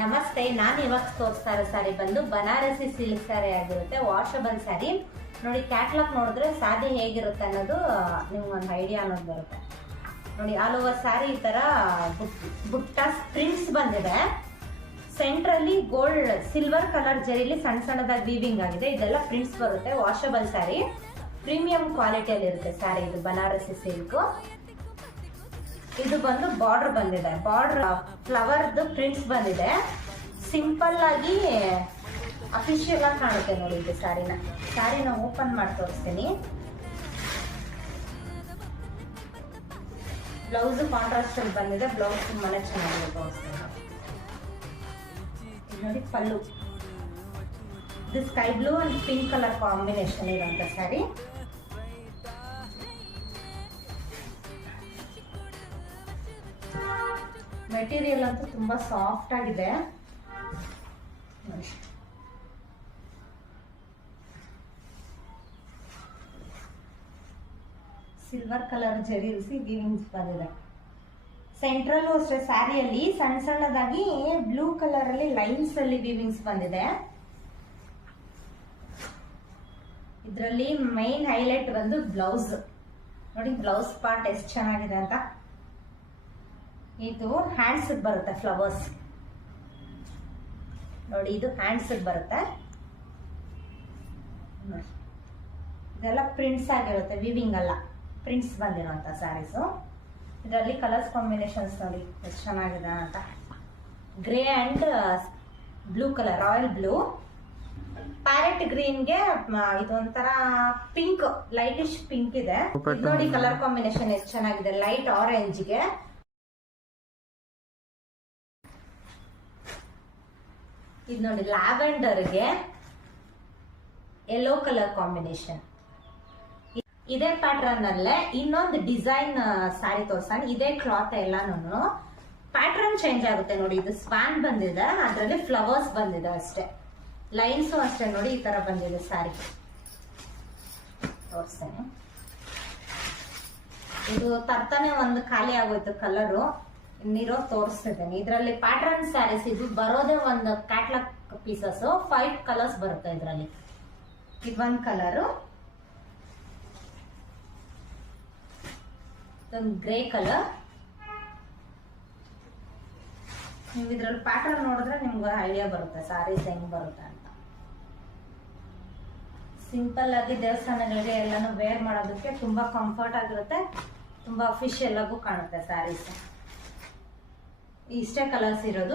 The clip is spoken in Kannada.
ನಮಸ್ತೆ, ನಾನು ಇವಾಗ ತೋರಿಸ್ತಾ ಇರೋ ಸ್ಯಾರಿ ಬಂದು ಬನಾರಸಿ ಸಿಲ್ಕ್ ಸ್ಯಾರಿ ಆಗಿರುತ್ತೆ. ವಾಷಬಲ್ ಸ್ಯಾರಿ ನೋಡಿ. ಕ್ಯಾಟ್ಲಾಗ್ ನೋಡಿದ್ರೆ ಸಾರಿ ಹೇಗಿರುತ್ತೆ ಅನ್ನೋದು ನಿಮ್ಗೊಂದು ಐಡಿಯಾ ಅನ್ನೋದು ಬರುತ್ತೆ ನೋಡಿ. ಆಲ್ ಓವರ್ ಸ್ಯಾರಿ ಈ ಥರ ಬುಟ್ಟ ಪ್ರಿಂಟ್ಸ್ ಬಂದಿದೆ. ಸೆಂಟ್ರಲ್ಲಿ ಗೋಲ್ಡ್ ಸಿಲ್ವರ್ ಕಲರ್ ಜರಿಲಿ ಸಣ್ಣ ಸಣ್ಣದಾಗಿ ವೀವಿಂಗ್ ಆಗಿದೆ. ಇದೆಲ್ಲ ಪ್ರಿಂಟ್ಸ್ ಬರುತ್ತೆ. ವಾಷಬಲ್ ಸ್ಯಾರಿ, ಪ್ರೀಮಿಯಂ ಕ್ವಾಲಿಟಿಯಲ್ಲಿ ಇರುತ್ತೆ ಸ್ಯಾರಿ. ಇದು ಬನಾರಸಿ ಸಿಲ್ಕ್. ಇದು ಬಂದು ಬಾರ್ಡರ್ ಬಂದಿದೆ. ಬಾರ್ಡರ್ ಫ್ಲವರ್ದು ಪ್ರಿಂಟ್ಸ್ ಬಂದಿದೆ. ಸಿಂಪಲ್ ಆಗಿ ಅಫಿಷಿಯಲ್ ಆಗಿ ಕಾಣುತ್ತೆ ನೋಡಿ. ಇದು ಸ್ಯಾರಿನ ಓಪನ್ ಮಾಡಿ ತೋರಿಸ್ತೀನಿ. ಬ್ಲೌಸ್ ಕಾಂಟ್ರಾಸ್ಟ್ ಅಲ್ಲಿ ಬಂದಿದೆ. ಬ್ಲೌಸ್ ತುಂಬಾನೇ ಚೆನ್ನಾಗಿದೆ. ತೋರಿಸ್ತೀನಿ ನೋಡಿ. ಪಲ್ಲು ಇದು sky blue and pink colour combination ಇರುವಂತ ಸ್ಯಾರಿ. ಮೆಟೀರಿಯಲ್ ಅಂತೂ ತುಂಬಾ ಸಾಫ್ಟ್ ಆಗಿದೆ. ಸಿಲ್ವರ್ ಕಲರ್ ಜರಿಸಿ ವೀವಿಂಗ್ಸ್ ಬಂದಿದೆ. ಸೆಂಟ್ರಲ್ ಅಷ್ಟೇ ಸ್ಯಾರಿಯಲ್ಲಿ ಸಣ್ಣ ಸಣ್ಣದಾಗಿ ಬ್ಲೂ ಕಲರ್ ಅಲ್ಲಿ ಲೈನ್ಸ್ ಅಲ್ಲಿ ವೀವಿಂಗ್ಸ್ ಬಂದಿದೆ. ಇದರಲ್ಲಿ ಮೈನ್ ಹೈಲೈಟ್ ಬಂದು ಬ್ಲೌಸ್ ನೋಡಿ. ಬ್ಲೌಸ್ ಪಾರ್ಟ್ ಎಷ್ಟು ಚೆನ್ನಾಗಿದೆ ಅಂತ. ಇದು ಹ್ಯಾಂಡ್ಸ್ ಬರುತ್ತೆ. ಫ್ಲವರ್ಸ್ ನೋಡಿ. ಇದು ಹ್ಯಾಂಡ್ಸ್ ಬರುತ್ತೆ. ಇದೆಲ್ಲ ಪ್ರಿಂಟ್ಸ್ ಆಗಿರುತ್ತೆ. ವಿವಿಂಗ್ ಅಲ್ಲ, ಪ್ರಿಂಟ್ಸ್ ಬಂದಿರುವಂತ ಸ್ಯಾರೀಸು. ಇದರಲ್ಲಿ ಕಲರ್ಸ್ ಕಾಂಬಿನೇಷನ್ಸ್ ನೋಡಿ ಎಷ್ಟು ಚೆನ್ನಾಗಿದೆ ಅಂತ. Grey and blue colour, royal blue. Parrot ಗ್ರೀನ್ಗೆ ಇದೊಂಥರ ಪಿಂಕ್, ಲೈಟಿಶ್ ಪಿಂಕ್ ಇದೆ. ನೋಡಿ ಕಲರ್ ಕಾಂಬಿನೇಷನ್ ಎಷ್ಟು ಚೆನ್ನಾಗಿದೆ. ಲೈಟ್ ಆರೆಂಜ್ಗೆ ಇದು ನೋಡಿ. ಲ್ಯಾವೆಂಡರ್ಗೆ ಯೆಲ್ಲೋ ಕಲರ್ ಕಾಂಬಿನೇಷನ್. ಇದೇ ಪ್ಯಾಟರ್ನ್ ಅಲ್ಲೇ ಇನ್ನೊಂದು ಡಿಸೈನ್ ಸ್ಯಾರಿ ತೋರ್ಸೋಣ. ಇದೇ ಕ್ಲಾತ್ ಎಲ್ಲಾನು ಪ್ಯಾಟರ್ನ್ ಚೇಂಜ್ ಆಗುತ್ತೆ ನೋಡಿ. ಇದು ಸ್ವಾನ್ ಬಂದಿದೆ, ಅದರಲ್ಲಿ ಫ್ಲವರ್ಸ್ ಬಂದಿದೆ ಅಷ್ಟೇ. ಲೈನ್ಸು ಅಷ್ಟೇ ನೋಡಿ. ಈ ತರ ಬಂದಿದೆ ಸ್ಯಾರಿ. ತೋರಿಸ್ತೇನೆ. ಇದು ತರ್ತಾನೆ ಒಂದು ಖಾಲಿ ಆಗೋಯ್ತು ಕಲರು. ಇನ್ನಿರೋ ತೋರಿಸ್ತಿದ್ದೇನೆ. ಇದರಲ್ಲಿ ಪ್ಯಾಟರ್ನ್ ಸ್ಯಾರೀಸ್. ಇದು ಬರೋದೇ ಒಂದು ಕ್ಯಾಟ್ಲಾಗ್ ಪೀಸಸ್. 5 ಕಲರ್ಸ್ ಬರುತ್ತೆ ಇದರಲ್ಲಿ. ಇದೊಂದು ಕಲರು, ಇದೊಂದು ಗ್ರೇ ಕಲರ್. ನೀವು ಇದ್ರಲ್ಲಿ ಪ್ಯಾಟರ್ನ್ ನೋಡಿದ್ರೆ ನಿಮ್ಗೆ ಐಡಿಯಾ ಬರುತ್ತೆ ಸ್ಯಾರೀಸ್ ಹೆಂಗ್ ಬರುತ್ತೆ ಅಂತ. ಸಿಂಪಲ್ ಆಗಿ ದೇವಸ್ಥಾನಗಳಿಗೆ ಎಲ್ಲಾನು ವೇರ್ ಮಾಡೋದಕ್ಕೆ ತುಂಬಾ ಕಂಫರ್ಟ್ ಆಗಿರುತ್ತೆ. ತುಂಬಾ ಅಫಿಷಿಯಲ್ ಆಗು ಕಾಣುತ್ತೆ ಸ್ಯಾರೀಸ್. ಇಷ್ಟೇ ಕಲರ್ಸ್ ಇರೋದು.